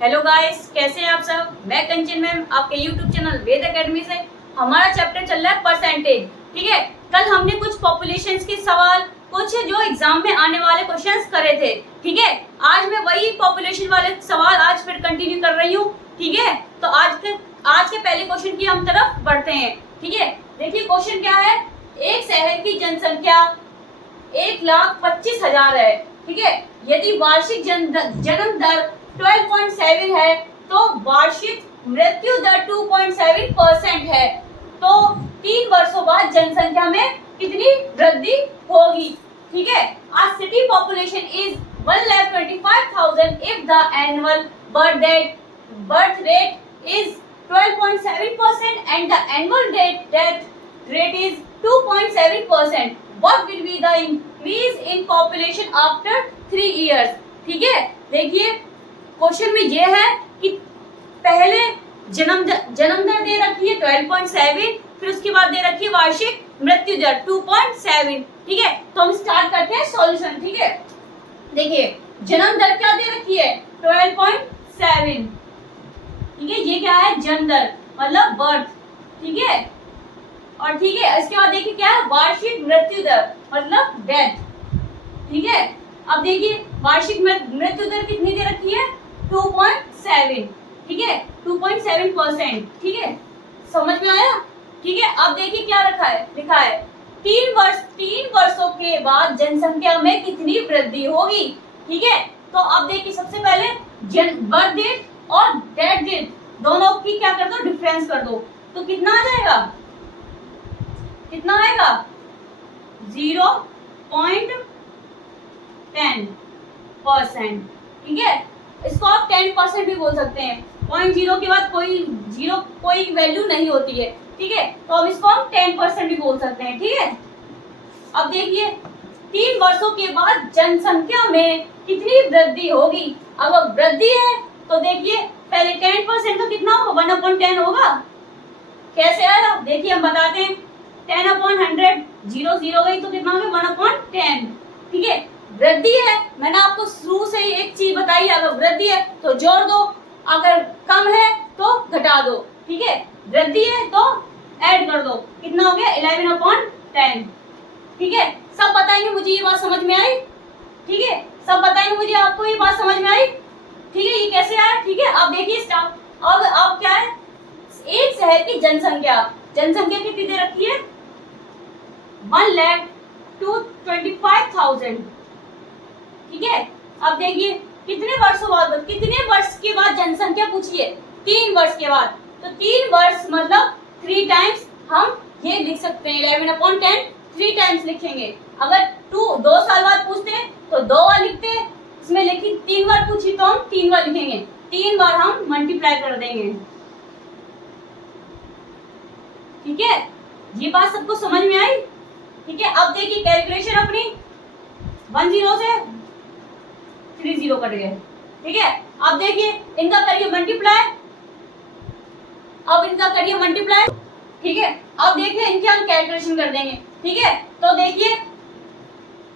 Hello guys, कैसे हैं आप सब। मैं कंचन मैम, आपके यूट्यूब चैनल वेद एकेडमी से। हमारा चैप्टर चल रहा है परसेंटेज। ठीक है, कल हमने कुछ पॉपुलेशंस के सवाल, कुछ जो एग्जाम में आने वाले क्वेश्चंस करे थे। ठीक है, आज मैं वही पॉपुलेशन वाले सवाल आज फिर कंटिन्यू कर रही हूँ। ठीक है, तो आज के पहले क्वेश्चन की हम तरफ बढ़ते हैं। ठीक है, देखिए क्वेश्चन क्या है। एक शहर की जनसंख्या 1,25,000 है। ठीक है, यदि वार्षिक जन्म दर 12.7 है तो वार्षिक मृत्यु दर 2.7% है, तो 3 वर्षों बाद जनसंख्या में कितनी वृद्धि होगी। ठीक है, आज city population is 1,25,000 if the annual birth rate is 12.7% and the annual death rate is 2.7%. What will be the increase in population after 3 years? ठीक है, देखिए क्वेश्चन में ये है कि पहले जन्म दर दे रखी है 12.7, फिर उसके बाद दे रखी है वार्षिक मृत्यु दर 2.7। ठीक है, तो हम स्टार्ट करते हैं सॉल्यूशन। ठीक है, देखिए जन्म दर क्या दे रखी है 12.7। ठीक है, ये क्या है जन्म दर मतलब बर्थ। ठीक है, और ठीक है इसके बाद देखिए क्या है वार्षिक मृत्यु दर मतलब डेथ। ठीक है, अब देखिए वार्षिक मृत्यु दर कितनी दे रखी है 2.7। ठीक है, 2.7%। ठीक है, समझ में आया। ठीक है, अब देखिए क्या लिखा है 3 वर्षों के बाद जनसंख्या में कितनी वृद्धि होगी। ठीक है, तो अब देखिए सबसे पहले बर्थ डेट और डेथ डेट दोनों की क्या कर दो डिफरेंस कर दो, तो कितना आ जाएगा, कितना आएगा 0.10%। ठीक है, इसको आप 10% भी बोल सकते हैं। 0.0 के बाद कोई वैल्यू नहीं होती है। ठीक है, तो अब इसको हम 10% भी बोल सकते हैं। ठीक है, अब देखिए 3 वर्षों के बाद जनसंख्या में कितनी वृद्धि होगी। अगर वृद्धि है तो देखिए पहले 10% तो कितना होगा 1/10 होगा। कैसे आया देखिए हम बताते हैं। 10/100 0 गई तो कितना हो गया 1/10। ठीक है, वृद्धि है, मैंने आपको शुरू से ही एक चीज बताई, अगर वृद्धि है तो जोड़ दो, अगर कम है तो घटा दो। ठीक है, वृद्धि है तो ऐड कर दो, कितना हो गया 11/10। ठीक है, सब बताएंगे मुझे ये बात समझ में आई। ठीक है, सब बताएंगे मुझे आपको ये बात समझ में आई। ठीक है, ये कैसे आया। ठीक है, अब देखिए स्टार्ट। अब क्या है एक शहर की जनसंख्या कितनी दे रखी है 1,25,000। ठीक है, अब देखिए कितने वर्ष के बाद जनसंख्या पूछी है 3 वर्ष के बाद, तो 3 वर्ष मतलब 3 टाइम्स हम ये लिख सकते हैं 11/10 3 टाइम्स लिखेंगे। अगर 2 साल बाद पूछते हैं तो 2 बार लिखते हैं, इसमें लिखी 3 बार पूछी तो हम 3 बार लिखेंगे, 3 बार हम मल्टीप्लाई कर देंगे। ठीक है, ये बात सबको समझ में आई। ठीक है, अब देखिए कैलकुलेशन अपनी 10 से 30 कट गए। ठीक है, अब देखिए इनका करिए मल्टीप्लाई, ठीक है, अब देखिए इनके हम कैलकुलेशन कर देंगे। ठीक है, तो देखिए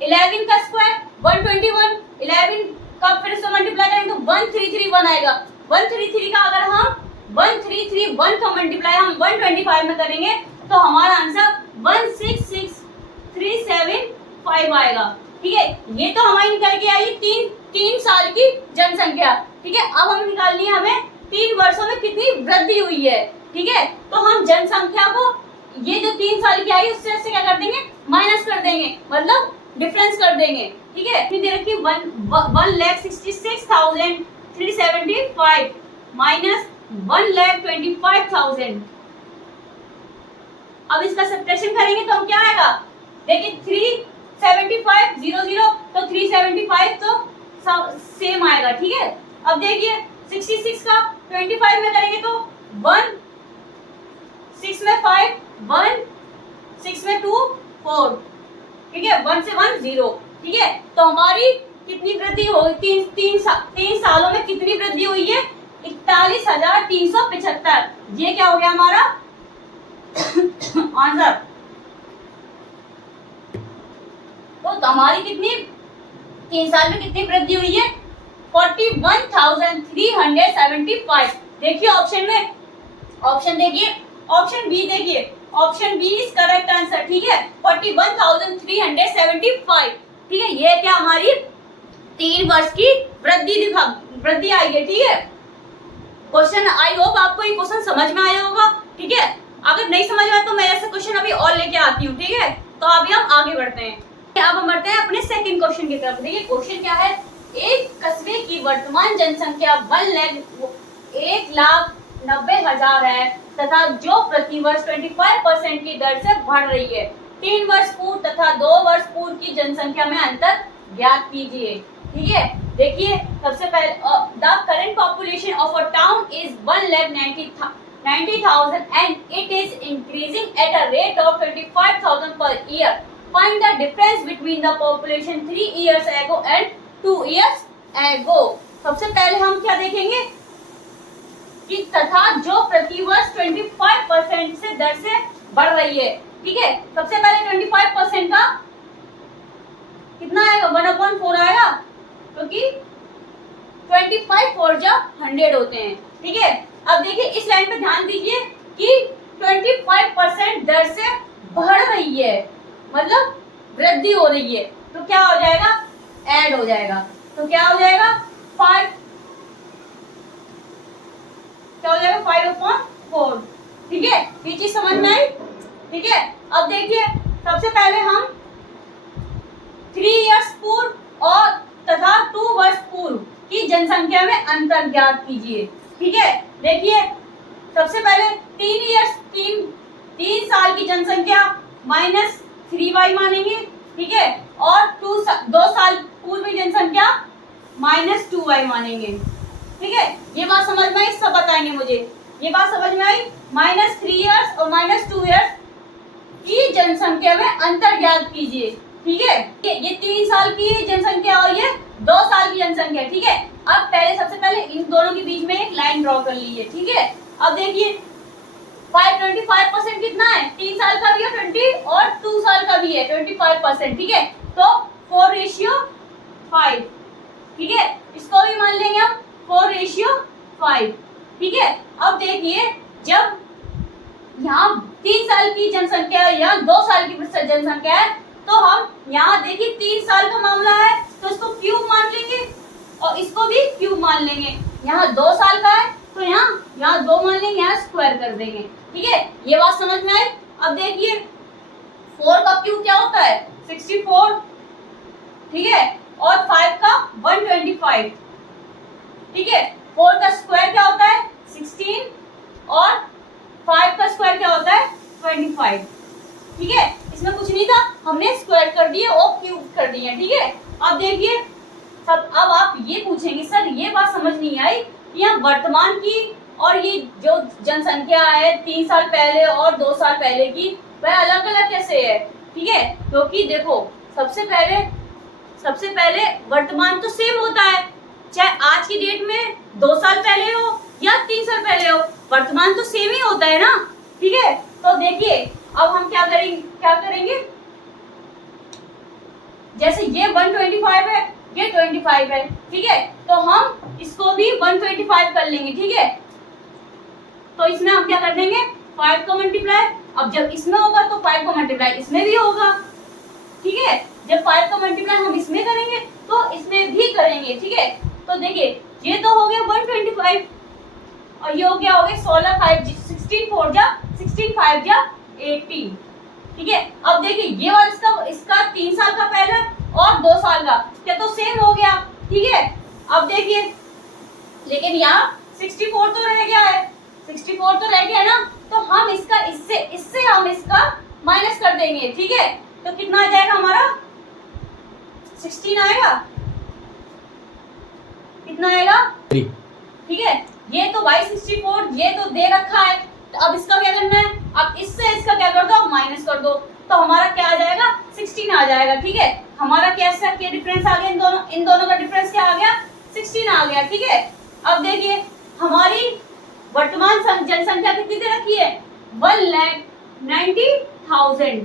11 का स्क्वायर 121, 11 का फिर से मल्टीप्लाई करेंगे तो 1331 आएगा। 133 का अगर हम 1331 का मल्टीप्लाई हम 125 में करेंगे तो हमारा आंसर 166,375 आएगा। ठीक है, ये तो हमारी निकल के आई 3 साल की जनसंख्या। ठीक है, अब हम निकालनी है हमें 3 वर्षों में कितनी वृद्धि हुई है। ठीक है, तो हम जनसंख्या को ये जो 3 साल की आई उससे क्या कर देंगे माइनस कर देंगे, मतलब डिफरेंस कर देंगे। ठीक है, फिर दे रखी 1,66,375 माइनस 1,25,000। अब इसका सब्ट्रैक्शन करेंगे तो हम क्या आएगा देखिए 375 तो 375 तो सेम आएगा। ठीक है, अब देखिए 66 का 25 में करेंगे तो 1 6 में 5 1 6 में 2 4। ठीक है, 1 से 1 0। ठीक है, तो हमारी कितनी वृद्धि होगी 3 सालों में कितनी वृद्धि हुई है 41,375। ये क्या हो गया हमारा आंसर। तो हमारी कितनी 3 साल में कितनी वृद्धि हुई है 41,375। 41,375। देखिए ऑप्शन में, ऑप्शन देखिए, ऑप्शन बी देखिए, option B is correct answer. ठीक है, 41,375। ठीक है, ये क्या हमारी 3 वर्ष की वृद्धि आई है। ठीक है, क्वेश्चन आई होप आपको ये क्वेश्चन समझ में आया होगा। ठीक है, अगर नहीं समझ में आया तो मैं ऐसे क्वेश्चन अभी और लेके आती हूँ। ठीक है, तो अभी हम आगे बढ़ते हैं। अब हम बढ़ते हैं अपने सेकंड क्वेश्चन की तरफ। देखिए क्वेश्चन क्या है, एक कस्बे की वर्तमान जनसंख्या 1,90,000 है तथा जो प्रतिवर्ष 25% की दर से बढ़ रही है। 3 वर्ष पूर्व तथा 2 वर्ष पूर्व की जनसंख्या में अंतर ज्ञात कीजिए। ठीक है, देखिए सबसे पहले the current population of a town is 1,90,000 and it is increasing at a rate of 25,000 per year. Find the difference between the population 3 years ago and 2 years ago. सबसे पहले हम क्या देखेंगे कि तथा जो प्रतिवर्ष 25% से दर से बढ़ रही है। ठीक है, सबसे पहले 25% का कितना आएगा, 1/4 आएगा, क्योंकि 25 4 जा 100 होते हैं। ठीक है, अब देखिए इस लाइन पे ध्यान दीजिए कि 25% दर से बढ़ रही है, मतलब वृद्धि हो रही है, तो क्या हो जाएगा, ऐड हो जाएगा। तो क्या हो जाएगा 5, क्या हो जाएगा 5/4। ठीक है, ये चीज समझ में आई। ठीक है, अब देखिए सबसे पहले हम 3 इयर्स पूर्व और तथा 2 वर्ष पूर्व की जनसंख्या में अंतर ज्ञात कीजिए। ठीक है, देखिए सबसे पहले 3 साल की जनसंख्या -3y मानेंगे। ठीक है, और 2 साल पूर्व की जनसंख्या -2y मानेंगे। ठीक है, ये बात समझ में आई, सब बताएंगे मुझे। ये बात समझ में आई, -3 इयर्स और -2 इयर्स की जनसंख्या में अंतर ज्ञात कीजिए। ठीक है, ये 3 साल की जनसंख्या और ये 2 साल की जनसंख्या। ठीक है, अब पहले सबसे पहले इन दोनों के बीच में एक लाइन ड्रॉ कर लीजिए। ठीक है, अब देखिए 25% कितना है, 3 साल का भी है 20 और 2 साल का भी है 25%। ठीक है, तो 4:5। ठीक है, इसको भी मान लेंगे हम 4:5। ठीक है, अब देखिए जब यहाँ 3 साल की जनसंख्या या 2 साल की जनसंख्या है, तो हम यहाँ देखिए 3 साल का मामला है तो इसको क्यूब मान लेंगे और इसको भी क्यूब मान लेंगे। यहाँ 2 साल का है तो यहाँ 2 मान लेंगे, यहाँ स्क्वायर कर देंगे। ठीक है, ये बात समझ में आई। अब देखिए 4 का क्यूब क्या होता है, 64। ठीक है, और 5 का 125। ठीक है, 4 का स्क्वायर क्या होता है 16 और 5 का स्क्वायर क्या होता है 25। ठीक है, इसमें कुछ नहीं था, हमने स्क्वायर कर दिए और क्यूब कर दिए। ठीक है, अब देखिए सब, अब आप ये पूछेंगे सर ये बात समझ नहीं आई, यहाँ वर्तमान की और ये जो जनसंख्या है 3 साल पहले और 2 साल पहले की, वह अलग अलग कैसे है। ठीक है, क्योंकि देखो सबसे पहले वर्तमान तो सेम होता है, चाहे आज की डेट में 2 साल पहले हो या 3 साल पहले हो, वर्तमान तो सेम ही होता है ना। ठीक है, तो देखिए अब हम क्या करेंगे, जैसे ये 125 है, ये 25 है। ठीक है, तो हम इसको भी 125 कर लेंगे। ठीक है, तो इसमें हम क्या कर देंगे 5 को मल्टीप्लाई, अब जब इसमें होगा तो 5 को मल्टीप्लाई इसमें भी होगा। ठीक है, जब 5 को मल्टीप्लाई हम इसमें करेंगे तो इसमें भी करेंगे। ठीक है, तो देखिए ये तो हो गया 125 और ये हो गया 16 5 16 4 जा 16 5 जा 80। ठीक है, अब देखिए ये वाला इसका 3 साल का पहला और 2 साल का क्या तो सेम हो गया। ठीक है, अब देखिए लेकिन यहाँ 64 तो रह गया है, 64 तो रह गया है ना, तो हम इसका इससे हम इसका माइनस कर देंगे। ठीक है, तो कितना आ जाएगा हमारा 16 आएगा, कितना आएगा 3। ठीक है, ये तो y64 ये तो दे रखा है, तो अब इसका क्या करना है, अब इससे इसका क्या कर दो, अब माइनस कर दो, तो हमारा क्या आ जाएगा 16 आ जाएगा। ठीक है, हमारा कैसा क्या डिफरेंस आ गया, इन दोनों का डिफरेंस क्या आ गया 16 आ गया। ठीक है, अब देखिए हमारी वर्तमान जनसंख्या कितनी दे रखी है 1,90,000।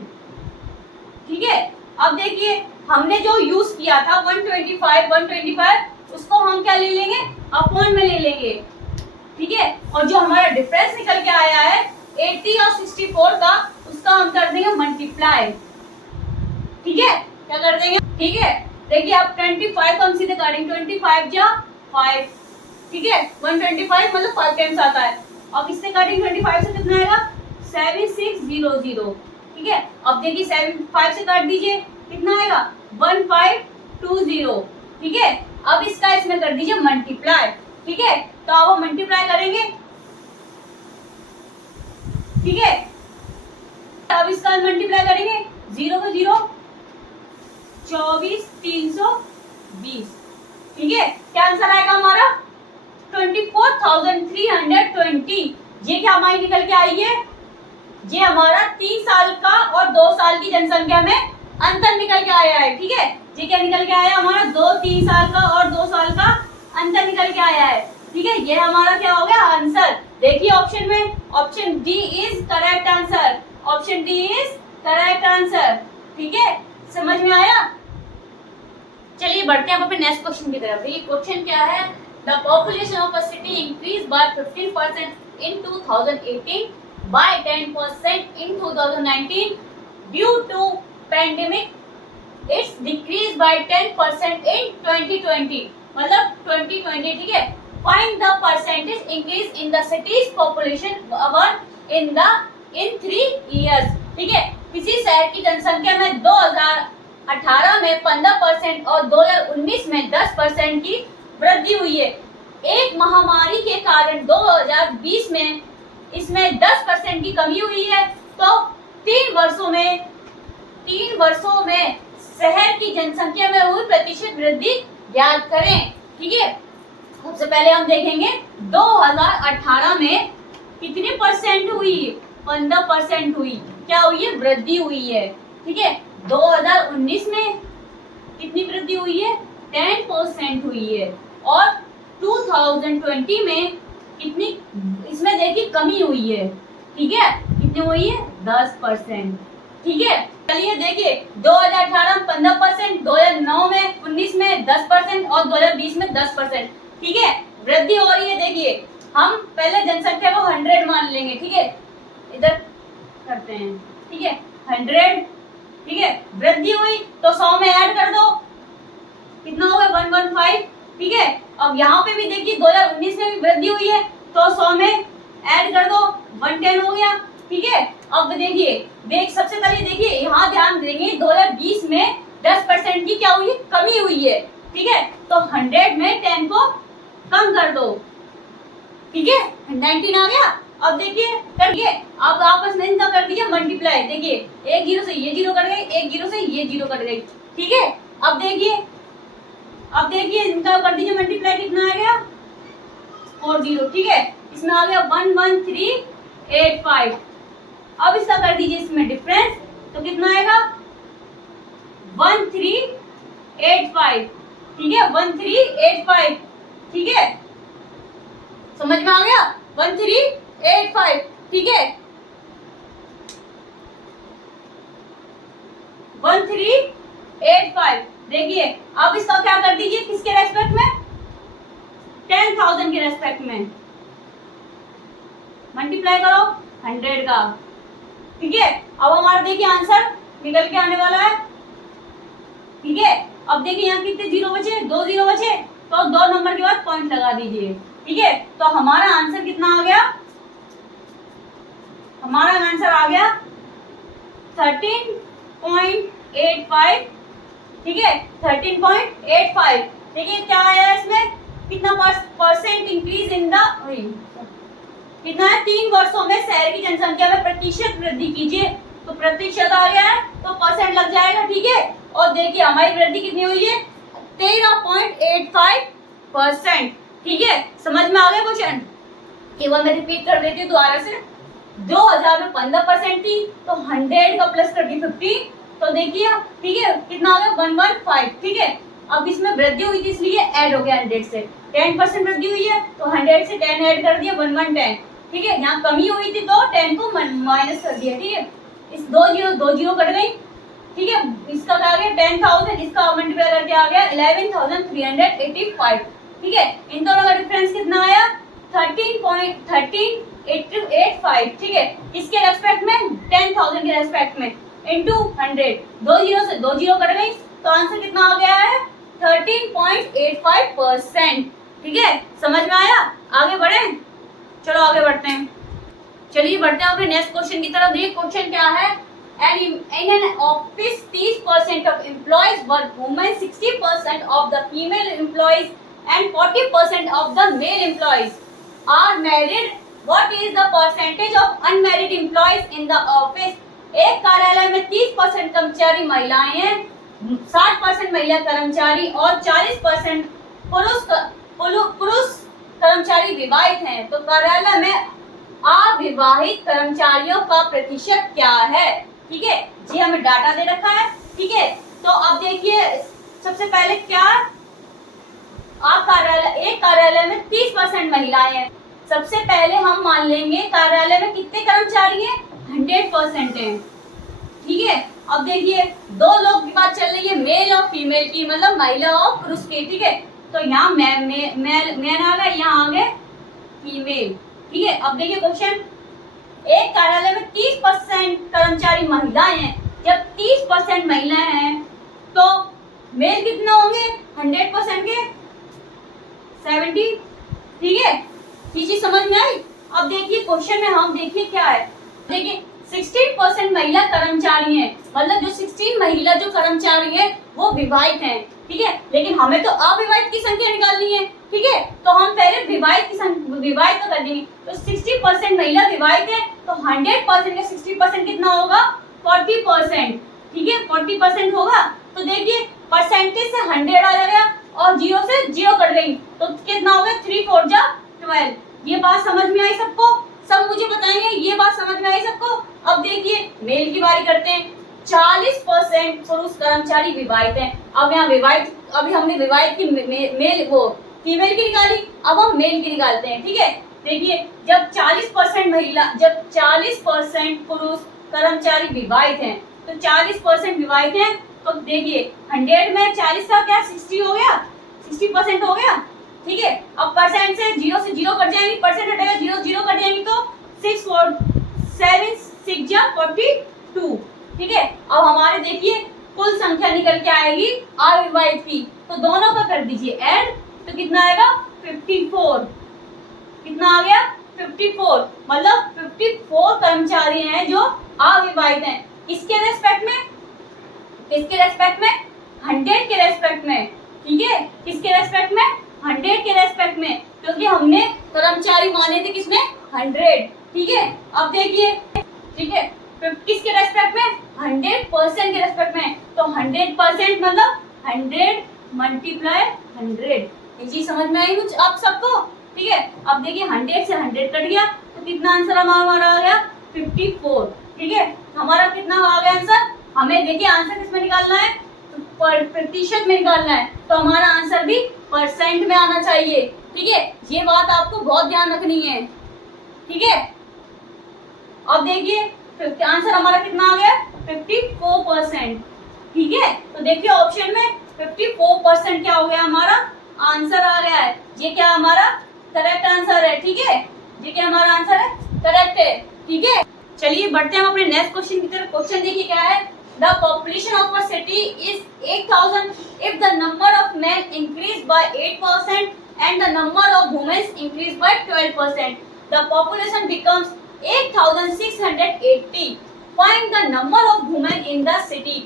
ठीक है, अब देखिए हमने जो यूज किया था 125 उसको हम क्या ले लेंगे अपॉन में ले लेंगे, ठीक है। और जो हमारा डिफरेंस निकल के आया है 80 और 64 का, उसका हम कर देंगे मल्टीप्लाई, ठीक है। क्या कर देंगे, ठीक है। देखिए अब 25 हम सीधे काटेंगे, 25 जा 5, ठीक है। 125 मतलब 5 टाइम्स आता है। अब इससे काटेंगे 25 से कितना आएगा 7600, ठीक है। अब देखिए 5 से काट दीजिए, कितना आएगा 1520, ठीक है। अब इसका इसमें कर दीजिए मल्टीप्लाई, ठीक है। तो अब हम मल्टीप्लाई करेंगे, ठीक है। अब इसका मल्टीप्लाई करेंगे 0 को 0, 24,320, ठीक है। क्या आंसर आएगा हमारा 24,320। ये क्या हमारी निकल के आई है, ये हमारा 3 साल का और 2 साल की जनसंख्या में अंतर निकल के आया है, ठीक है। ये क्या निकल के आया हमारा 3 साल का और 2 साल का अंतर निकल के आया है, ठीक है। ये हमारा क्या हो गया आंसर। देखिए ऑप्शन में, option D is correct answer, option D is correct answer, ठीक है। समझ में आया। चलिए बढ़ते हैं अपने नेक्स्ट क्वेश्चन की तरफ। ये क्वेश्चन क्या है, the population of a city increase by 15% in 2018, by 10% in 2019 due to pandemic. It's decreased by 10% in 2020, मतलब 2020, ठीक है। Find the percentage increase in the city's population in 3 years, ठीक है। किसी शहर की जनसंख्या में 2018 में 15% और 2019 में 10% की वृद्धि हुई है। एक महामारी के कारण 2020 में इसमें 10% की कमी हुई है। तो 3 वर्षों में शहर की जनसंख्या में हुई प्रतिशत वृद्धि ज्ञात करें, ठीक है। सबसे पहले हम देखेंगे 2018 में कितनी परसेंट हुई, 15% हुई, क्या हुई है वृद्धि हुई है, ठीक है। 2019 में कितनी वृद्धि हुई है 10% हुई है। और 2020 में कितनी, इसमें देखिए कमी हुई है, ठीक है। कितनी हुई है 10%, ठीक है। चलिए देखिए 2018 में 15%, 2009 में 19 में 10% और 2020 में 10%, ठीक है। वृद्धि हो रही है। देखिए हम पहले जनसंख्या को 100 मान लेंगे, ठीक है। इधर करते हैं, ठीक है 100, ठीक है। वृद्धि हुई तो 100 में ऐड कर दो, कितना होगा 115, ठीक है। अब यहाँ पे भी देखिए 2019 में भी वृद्धि हुई है तो 100 में ऐड कर दो, 110 हो गया, ठीक है। अब देखिए सबसे पहले देखिए यहाँ ध्यान देंगे 2020 में 10% की क्या हुई है कमी हुई है, ठीक है। तो 100 में 10 को कम कर दो, ठीक है 19 आ गया। अब देखिए करिए, अब आपस में इनका कर दीजिए मल्टीप्लाई। देखिए एक 0 से ये 0 कट गई, एक 0 से ये 0 कट गई, ठीक है। अब देखिए इनका कर दीजिए मल्टीप्लाई, कितना आ गया 40, ठीक है। इसमें आ गया 11385। अब इसका कर दीजिए इसमें डिफरेंस, तो कितना आएगा 1385, ठीक है 1385, ठीक है। समझ में आ गया 1385, ठीक है 1385। देखिए अब इसका क्या कर दीजिए किसके रेस्पेक्ट में 10,000 के रेस्पेक्ट में मल्टीप्लाई करो 100 का, ठीक है। अब हमारा देखिए आंसर निकल के आने वाला है, ठीक है। अब देखिए यहाँ कितने 0 बचे, 2 0 बचे, तो 2 नंबर के बाद पॉइंट लगा दीजिए, ठीक है। तो हमारा आंसर कितना आ गया, हमारा आंसर आ गया 13.85, ठीक है 13.85। देखिए क्या आया इसमें, कितना परसेंट इंक्रीज इन द, कितना है 3 वर्षों में शहर की जनसंख्या में प्रतिशत वृद्धि कीजिए। तो प्रतिशत आ गया है तो परसेंट लग जाएगा, ठीक है। और देखिए हमारी वृद्धि कितनी हुई है 13.85%, ठीक है। समझ में आ गया क्वेश्चन। एक बार मैं रिपीट कर देती हूँ दोबारा से। 2000 में 15% थी तो 100 का प्लस कर दी 50, तो देखिए ठीक है कितना आ गया 115, ठीक है। अब इसमें वृद्धि हुई थी इसलिए ऐड हो गया 100 से, 10% वृद्धि हुई है तो 100 से 10 ऐड कर दिया 110, ठीक है। यहाँ कमी हुई थी तो 10 को माइनस कर दिया, ठीक है। इस 2 जीरो कट गई, ठीक है। इसका क्या आ गया 10,000, इसका मल्टीप्लाई करके आ गया 11,385, ठीक है, इन दोनों का डिफरेंस कितना आया 13.1385, ठीक है, किसके रेस्पेक्ट में 10,000 के रेस्पेक्ट में इनटू 100, दो जीरो से दो जीरो कट गई तो आंसर कितना आ गया है 13.85%, ठीक है, समझ में आया। आगे बढ़े, चलो आगे बढ़ते हैं, चलिए बढ़ते हैं अपने नेक्स्ट क्वेश्चन की तरफ। देखिए क्वेश्चन क्या है, in an office 30% of employees were women, 60% of the female employees and 40% of the male employees are married. What is the percentage of unmarried employees in the office? एक कार्यालय में 30% कर्मचारी महिलाएं हैं, 60% महिला कर्मचारी और 40% पुरुष कर्मचारी विवाहित हैं। तो कार्यालय में अविवाहित कर्मचारियों का प्रतिशत क्या है, ठीक है जी, हमें डाटा दे रखा है, ठीक है। तो अब देखिए सबसे पहले क्या, आप एक कार्यालय में 30% महिलाएं हैं, सबसे पहले हम मान लेंगे कार्यालय में कितने कर्मचारी हैं 100% हैं, ठीक है। अब देखिए दो लोग की बात चल रही है, मेल और फीमेल की, मतलब महिला और पुरुष की, ठीक है। तो यहाँ मैन आ गया, यहाँ आ गए फीमेल, ठीक है। अब देखिए क्वेश्चन, एक कार्यालय में 30% कर्मचारी महिलाएं हैं, जब 30% महिलाएं हैं तो मेल कितना होंगे 100% के 70, ठीक है, ये चीज समझ में आई। अब देखिए क्वेश्चन में हम देखिए क्या है, देखिए 16% महिला कर्मचारी हैं, मतलब जो 16 महिला जो कर्मचारी है वो विवाहित हैं, ठीक है, लेकिन हमें तो अविवाहित की संख्या निकालनी है, ठीक है। तो हम पहले विवाहित की विवाहित तो कर देंगे, तो 60% महिला विवाहित है तो 100% का 60% कितना होगा 40%, ठीक है, 40% होगा। तो देखिए परसेंटेज से 100 आ जाएगा और जीरो से जीरो कट गई तो कितना हो गया 3 4 जा 12। ये बात समझ में आई सबको, सब मुझे बताएंगे ये बात समझ में आई सबको। अब देखिए मेल की बारी करते हैं, 40% पुरुष कर्मचारी विवाहित हैं। अब यहाँ विवाहित, अभी हमने विवाहित की मेल वो फीमेल की निकाली, अब हम मेल की निकालते हैं, ठीक है। देखिए जब 40% महिला, जब 40% पुरुष कर्मचारी विवाहित हैं तो 40% विवाहित हैं, तो देखिए 100 में 40 का क्या 60 हो गया, 60% हो गया, ठीक है। अब परसेंट से जीरो कट जाएंगे, परसेंट हटेगा, जीरो जीरो कट जाएंगे तो 6 4 7 6 जा 42, ठीक है। अब हमारे देखिए कुल संख्या निकल के आएगी अविवाहित की, तो दोनों का कर दीजिए ऐड, तो कितना आएगा 54, कितना आ गया 54, मतलब 54 कर्मचारी हैं जो अविवाहित हैं, किसके रेस्पेक्ट में, किसके रेस्पेक्ट में 100 के रेस्पेक्ट में, ठीक है, किसके रेस्पेक्ट में 100 के रेस्पेक्ट में, क्योंकि हमने कर्मचारी माने थे किसमें 100, ठीक है। अब देखिए, ठीक है, किसके रेस्पेक्ट में 100% के रेस्पेक्ट में, तो 100% मतलब 100 मल्टीप्लाई 100, ये चीज समझ में आई कुछ आप सबको, ठीक है। अब देखिए 100 से 100 कट गया तो कितना आंसर हमारा आ गया 54, ठीक है। हमारा कितना आ गया आंसर, हमें देखिए आंसर किसमें निकालना है, प्रतिशत में निकालना है, तो हमारा आंसर भी परसेंट में आना चाहिए, ठीक है। ये बात आपको बहुत ध्यान रखनी है, ठीक है। अब देखिए आंसर हमारा कितना आ गया 54%, ठीक है। तो देखिए ऑप्शन में 54% क्या हो गया, हमारा आंसर आ गया है, ये क्या हमारा करेक्ट आंसर है, ठीक है, ये क्या हमारा आंसर है करेक्ट है, ठीक है। चलिए बढ़ते हैं हम अपने नेक्स्ट क्वेश्चन की तरफ। क्वेश्चन देखिए क्या है, the population of a city is 8000 if the number of men increase by 8% and the number of women increase by 12%, the population becomes 8680, find the number of women in the city।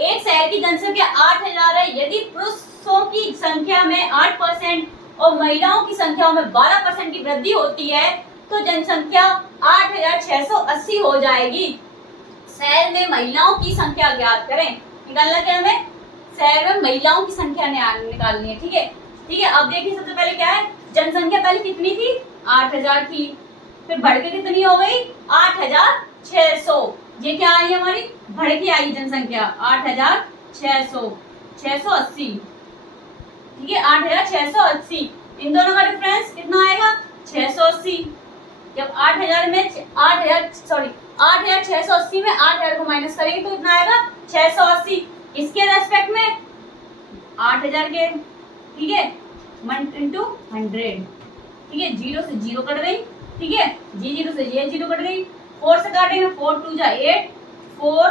एक शहर की जनसंख्या 8000 है, यदि पुरुषों की संख्या में 8% और महिलाओं की संख्या में 12% की वृद्धि होती है तो जनसंख्या 8680 हो जाएगी। शहर में महिलाओं की संख्या ज्ञात करें, निकालना क्या हमें, शहर में महिलाओं की संख्या निकालनी है, ठीक है, ठीक है। अब देखिए सबसे पहले क्या है, जनसंख्या पहले कितनी थी 8000 थी, फिर बढ़ के कितनी हो गई 8600, ये क्या आई हमारी बढ़ के आई जनसंख्या 8600, 680, ठीक है, 8680, इन दोनों का डिफरेंस कितना आएगा 680। जब 8000 में 8680 में 8000 को माइनस करेंगे तो कितना आएगा 680, इसके रेस्पेक्ट में 8000 के, ठीक है, इंटू 100, ठीक है। 0 से 0 कट गई, ठीक है। ये 0 से ये 0 कट गई, 4 से काटेंगे, 4 2 जा 8, 4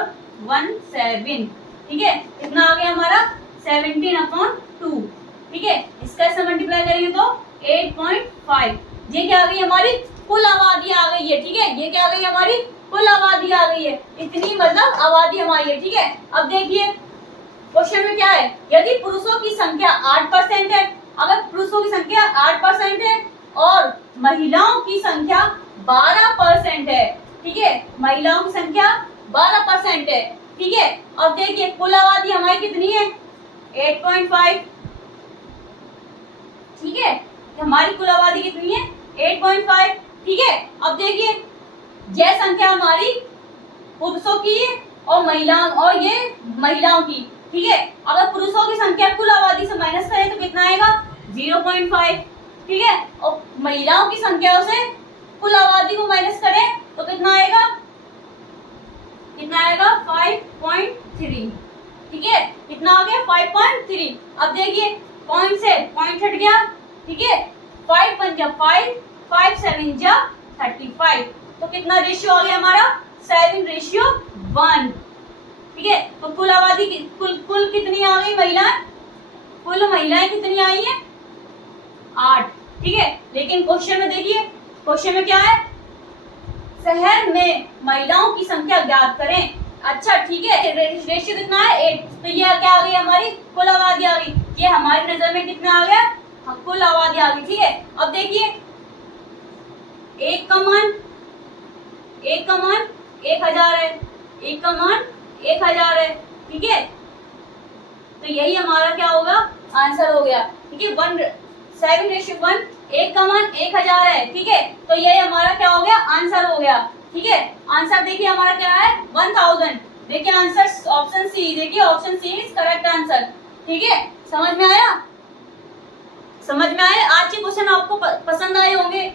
1 7, ठीक है। कितना आ गया हमारा 17/2, ठीक है। इसका इससे मल्टीप्लाई करेंगे तो 8.5। ये क्या आ गई हमारी कुल आबादी आ गई है, ठीक है। ये क्या आ गई हमारी कुल आबादी आ गई है, इतनी मतलब आबादी हमारी है, ठीक है। अब देखिए क्वेश्चन में क्या है, यदि पुरुषों की संख्या 8% है, अगर पुरुषों की संख्या 8% है और महिलाओं की संख्या 12% है, ठीक है। महिलाओं की संख्या 12% है, ठीक है। अब देखिए कुल आबादी हमारी कितनी है 8.5, ठीक है। हमारी कुल आबादी कितनी है 8.5, ठीक है। अब देखिए यह संख्या हमारी पुरुषों की है और ये महिलाओं की, ठीक है। अगर पुरुषों की संख्या कुल आबादी से माइनस करें तो कितना आएगा 0.5, ठीक है। और महिलाओं की संख्या से कुल आबादी को माइनस करें तो कितना आएगा 5.3, ठीक है। कितना आ गया 5.3। अब देखिए पॉइंट से पॉइंट हट गया, ठीक है। 5 5 जा 5, 5 7 जा 35, तो कितना रेशियो आ गया हमारा 7:1, ठीक है। तो कुल आबादी कुल कितनी आ गई महिलाएं, कुल महिलाएं कितनी आई है 8, ठीक है। लेकिन क्वेश्चन में देखिए, क्वेश्चन में क्या है शहर में महिलाओं की संख्या ज्ञात करें। अच्छा ठीक है, रेशियो कितना है 8, तो ये क्या आ गई हमारी कुल आबादी आ गई। ये हमारी नजर में कितना आ गया कुल आबादी आ गई, ठीक है। अब देखिए एक का मान 1000 है, एक का मान 1000 है, ठीक है। तो यही हमारा क्या होगा आंसर हो गया, ठीक है। 7:1, एक का मान 1000 है, ठीक है। तो यही हमारा क्या हो गया आंसर हो गया, ठीक है। आंसर देखिए हमारा क्या है 1000, देखिए आंसर ऑप्शन सी, देखिए option C is correct answer, ठीक है। समझ में आया, समझ में आए। आज के क्वेश्चन आपको पसंद आए होंगे।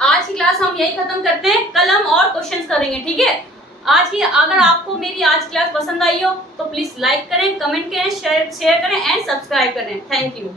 आज की क्लास हम यही खत्म करते हैं, कल हम और क्वेश्चंस करेंगे, ठीक है। अगर आपको मेरी आज क्लास पसंद आई हो तो प्लीज लाइक करें, कमेंट करें, शेयर करें एंड सब्सक्राइब करें। Thank you.